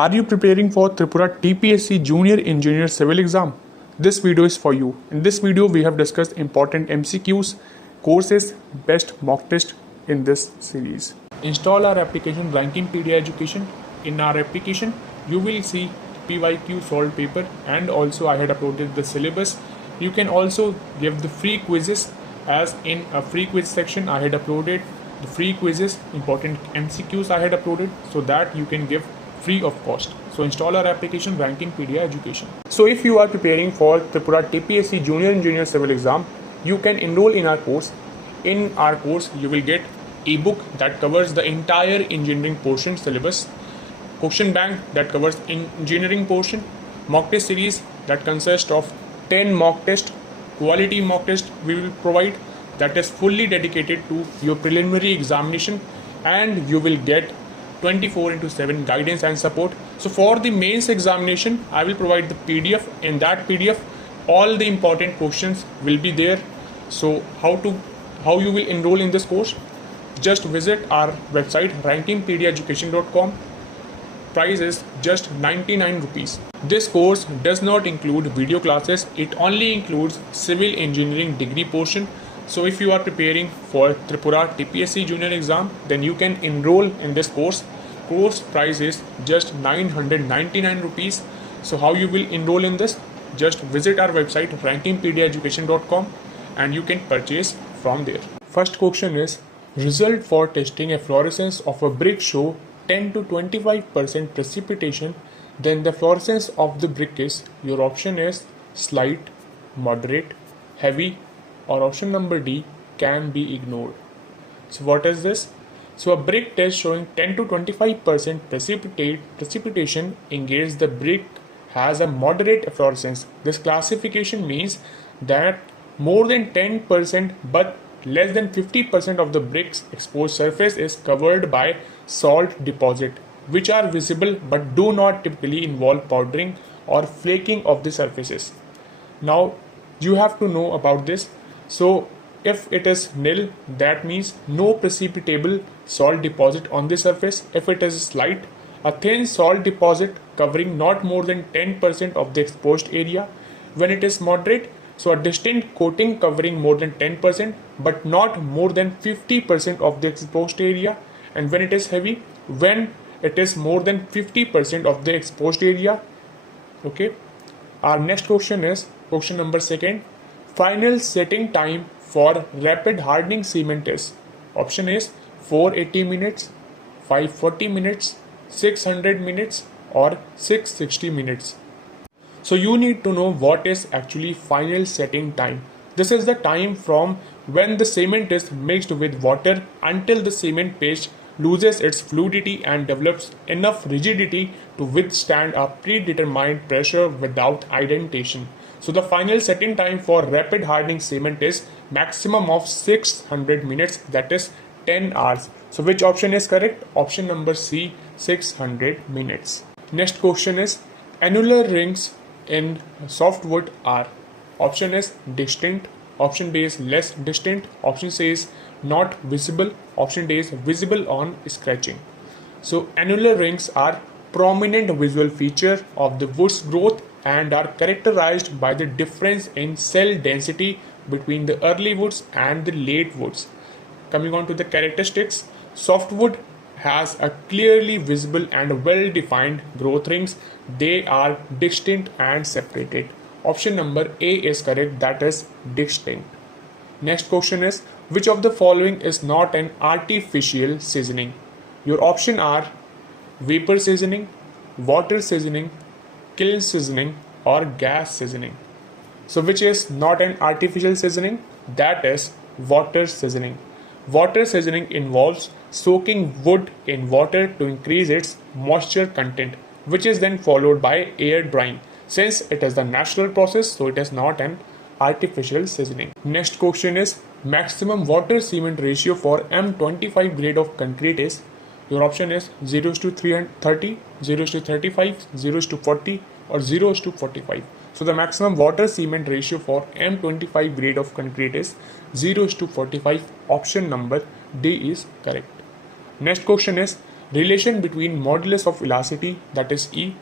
Are you preparing for Tripura TPSC Junior Engineer Civil Exam? This video is for you. In this video, we have discussed important MCQs, courses, best mock test in this series. Install our application Ranking Pedia Education. In our application, you will see PYQ solved paper and also I had uploaded the syllabus. You can also give the free quizzes, as in a free quiz section I had uploaded the free quizzes, important MCQs I had uploaded, so that you can give free of cost. So install our application Ranking Pedia Education. So if you are preparing for Tripura TPSC Junior Engineer Civil Exam, you can enroll in our course. In our course, you will get ebook that covers the entire engineering portion syllabus, question bank that covers engineering portion, mock test series that consists of 10 mock tests, quality mock test we will provide that is fully dedicated to your preliminary examination, and you will get 24/7 guidance and support. So for the mains examination, I will provide the PDF. In that PDF, all the important questions will be there. So how you will enroll in this course? Just visit our website rankingpediaeducation.com. Price is just 99 rupees. This course does not include video classes. It only includes civil engineering degree portion. So if you are preparing for Tripura TPSC Junior exam, then you can enroll in this course. Course price is just 999 rupees. So how you will enroll in this? Just visit our website rankingpediaeducation.com and you can purchase from there. First question is, result for testing a fluorescence of a brick show 10 to 25% precipitation, then the fluorescence of the brick is, your option is slight, moderate, heavy, or option number D, can be ignored. So what is this? So a brick test showing 10 to 25% precipitation indicates the brick has a moderate fluorescence. This classification means that more than 10% but less than 50% of the brick's exposed surface is covered by salt deposit, which are visible but do not typically involve powdering or flaking of the surfaces. Now you have to know about this. So if it is nil, that means no precipitable salt deposit on the surface. If it is slight, a thin salt deposit covering not more than 10% of the exposed area. When it is moderate, so a distinct coating covering more than 10% but not more than 50% of the exposed area. And when it is heavy, when it is more than 50% of the exposed area. Okay. Our next question is question number 2. Final setting time for rapid hardening cement is, option is 480 minutes, 540 minutes, 600 minutes, or 660 minutes. So you need to know what is actually final setting time. This is the time from when the cement is mixed with water until the cement paste loses its fluidity and develops enough rigidity to withstand a predetermined pressure without indentation. So the final setting time for rapid hardening cement is maximum of 600 minutes, that is 10 hours. So which option is correct? Option number C, 600 minutes. Next question is, annular rings in softwood are, option is distinct, option D is less distinct, option C is not visible, option D is visible on scratching. So annular rings are prominent visual feature of the wood's growth and are characterized by the difference in cell density between the early woods and the late woods. Coming on to the characteristics, softwood has a clearly visible and well-defined growth rings. They are distinct and separated. Option number A is correct, that is distinct. Next question is, which of the following is not an artificial seasoning? Your option are vapor seasoning, water seasoning, kiln seasoning, or gas seasoning. So which is not an artificial seasoning? That is water seasoning. Water seasoning involves soaking wood in water to increase its moisture content, which is then followed by air drying. Since it is the natural process, so it is not an artificial seasoning. Next question is, maximum water cement ratio for M25 grade of concrete is, your option is 0:330, 0:35, 0:40, or 0:45. So the maximum water cement ratio for M25 grade of concrete is 0:45. Option number D is correct. Next question is, relation between modulus of velocity, that is E,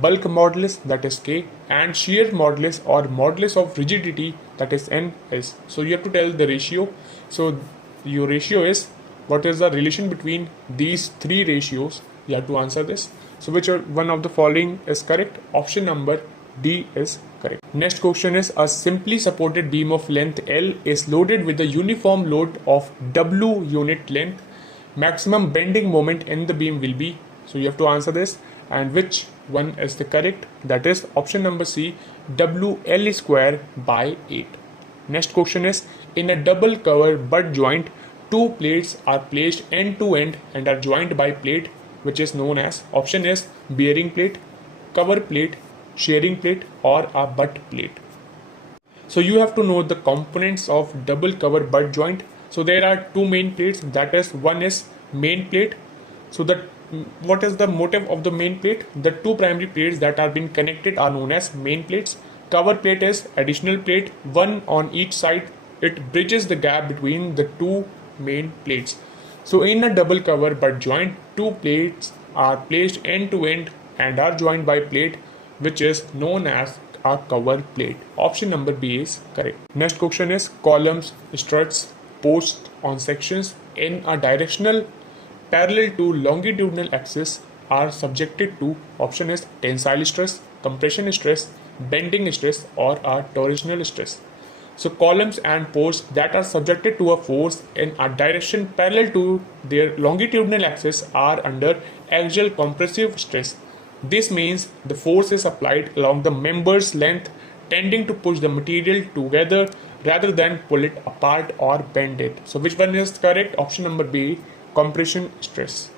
bulk modulus, that is K, and shear modulus or modulus of rigidity, that is N, is. So you have to tell the ratio. So your ratio is, what is the relation between these three ratios? You have to answer this. So which one of the following is correct? Option number D is correct. Next question is, a simply supported beam of length L is loaded with a uniform load of W unit length. Maximum bending moment in the beam will be. So you have to answer this, and which one is the correct? That is option number C, WL square by 8. Next question is, in a double cover butt joint, two plates are placed end to end and are joined by plate which is known as, option is bearing plate, cover plate, shearing plate, or a butt plate. So you have to know the components of double cover butt joint. So there are two main plates, that is, one is main plate. So what is the motive of the main plate? The two primary plates that are being connected are known as main plates. Cover plate is additional plate, one on each side. It bridges the gap between the two main plates. So in a double cover butt joint, two plates are placed end to end and are joined by plate which is known as a cover plate. Option number B is correct. Next question is, columns, struts, posts on sections in a directional parallel to longitudinal axis are subjected to, option is tensile stress, compression stress, bending stress, or a torsional stress. So columns and posts that are subjected to a force in a direction parallel to their longitudinal axis are under axial compressive stress. This means the force is applied along the member's length, tending to push the material together rather than pull it apart or bend it. So which one is correct? Option number B, compression stress.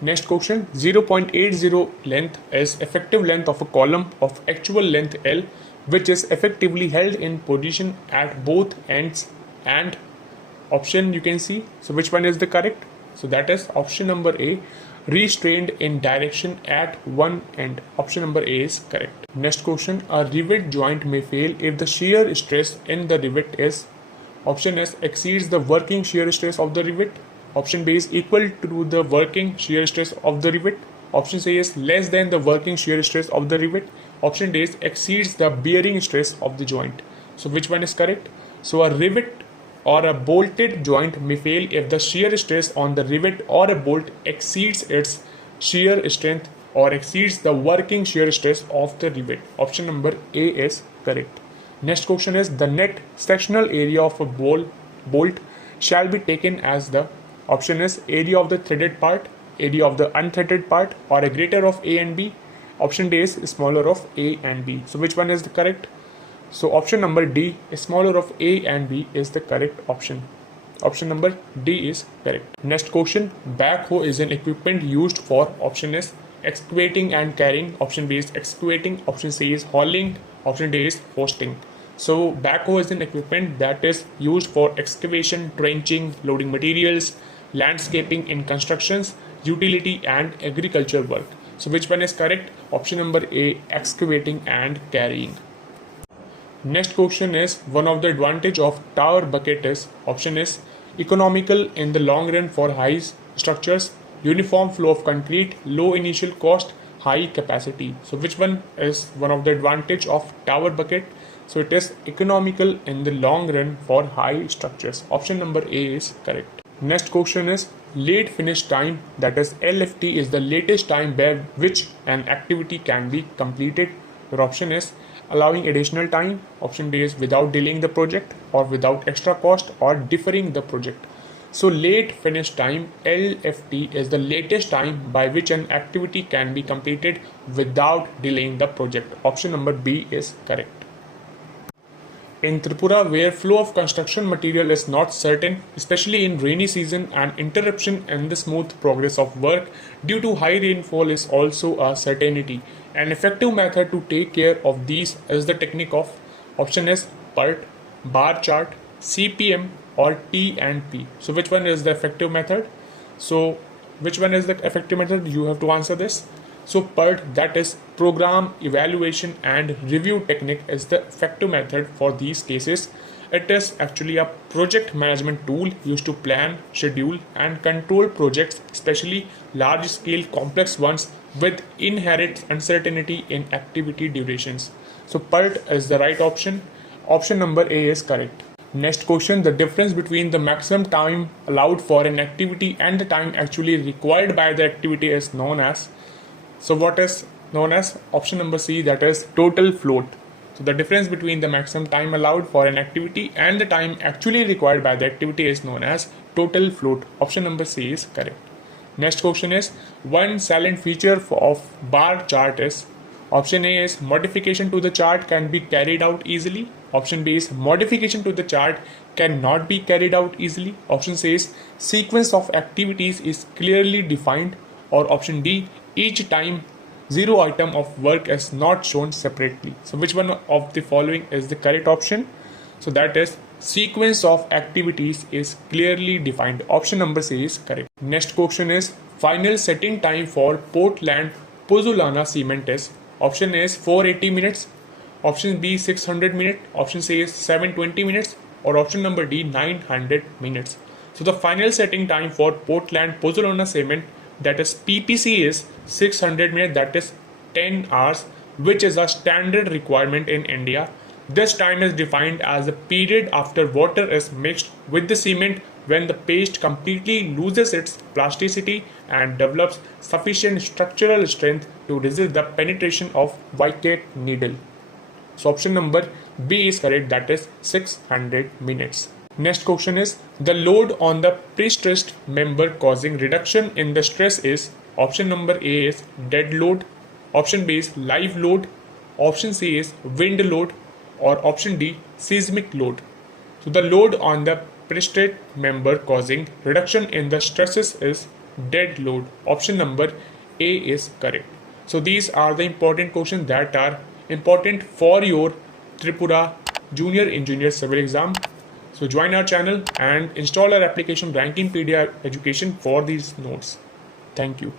Next question, 0.80 length is effective length of a column of actual length L, which is effectively held in position at both ends, and option you can see. So which one is the correct? So that is option number A, restrained in direction at one end. Option number A is correct. Next question, a rivet joint may fail if the shear stress in the rivet is, option S exceeds the working shear stress of the rivet, option B is equal to the working shear stress of the rivet, option C is less than the working shear stress of the rivet, option D is exceeds the bearing stress of the joint. So which one is correct? So a rivet or a bolted joint may fail if the shear stress on the rivet or a bolt exceeds its shear strength or exceeds the working shear stress of the rivet. Option number A is correct. Next question is, the net sectional area of a bolt shall be taken as the, option is area of the threaded part, area of the unthreaded part, or a greater of A and B. Option D is smaller of A and B. So which one is the correct? So option number D, smaller of A and B, is the correct option. Option number D is correct. Next question, backhoe is an equipment used for, option is excavating and carrying, option B is excavating, option C is hauling, option D is hoisting. So backhoe is an equipment that is used for excavation, trenching, loading materials, landscaping in constructions, utility and agriculture work. So which one is correct? Option number A, excavating and carrying. Next question is, one of the advantage of tower bucket is, option is economical in the long run for high structures, uniform flow of concrete, low initial cost, high capacity. So which one is one of the advantage of tower bucket? So it is economical in the long run for high structures. Option number A is correct. Next question is, late finish time, that is LFT, is the latest time by which an activity can be completed. Your option is allowing additional time, option D is without delaying the project or without extra cost or deferring the project. So late finish time, LFT, is the latest time by which an activity can be completed without delaying the project. Option number B is correct. In Tripura, where flow of construction material is not certain, especially in rainy season, an interruption in the smooth progress of work due to high rainfall is also a certainty. An effective method to take care of these is the technique of, option is PERT, bar chart, CPM, or T and P. So which one is the effective method? So which one is the effective method? You have to answer this. So PERT, that is program evaluation and review technique, is the effective method for these cases. It is actually a project management tool used to plan, schedule, and control projects, especially large scale complex ones with inherent uncertainty in activity durations. So, PERT is the right option. Option number A is correct. Next question, the difference between the maximum time allowed for an activity and the time actually required by the activity is known as. So what is known as? Option number C, that is total float. So the difference between the maximum time allowed for an activity and the time actually required by the activity is known as total float. Option number C is correct. Next question is, one salient feature of bar chart is. Option A is modification to the chart can be carried out easily. Option B is modification to the chart cannot be carried out easily. Option C is sequence of activities is clearly defined. Or option D, each time zero item of work is not shown separately. So which one of the following is the correct option? So that is sequence of activities is clearly defined. Option number C is correct. Next question is, final setting time for Portland Pozzolana cement is. Option A is 480 minutes. Option B 600 minutes. Option C is 720 minutes. Or option number D 900 minutes. So the final setting time for Portland Pozzolana cement, that is PPC, is 600 minutes, that is 10 hours, which is a standard requirement in India. This time is defined as the period after water is mixed with the cement when the paste completely loses its plasticity and develops sufficient structural strength to resist the penetration of white needle. So option number B is correct, that is 600 minutes. Next question is, the load on the pre-stressed member causing reduction in the stress is. Option number A is dead load. Option B is live load. Option C is wind load. Or option D, seismic load. So the load on the pre-stressed member causing reduction in the stresses is dead load. Option number A is correct. So these are the important questions that are important for your Tripura Junior Engineer Civil exam. So join our channel and install our application Ranking Pedia Education for these notes. Thank you.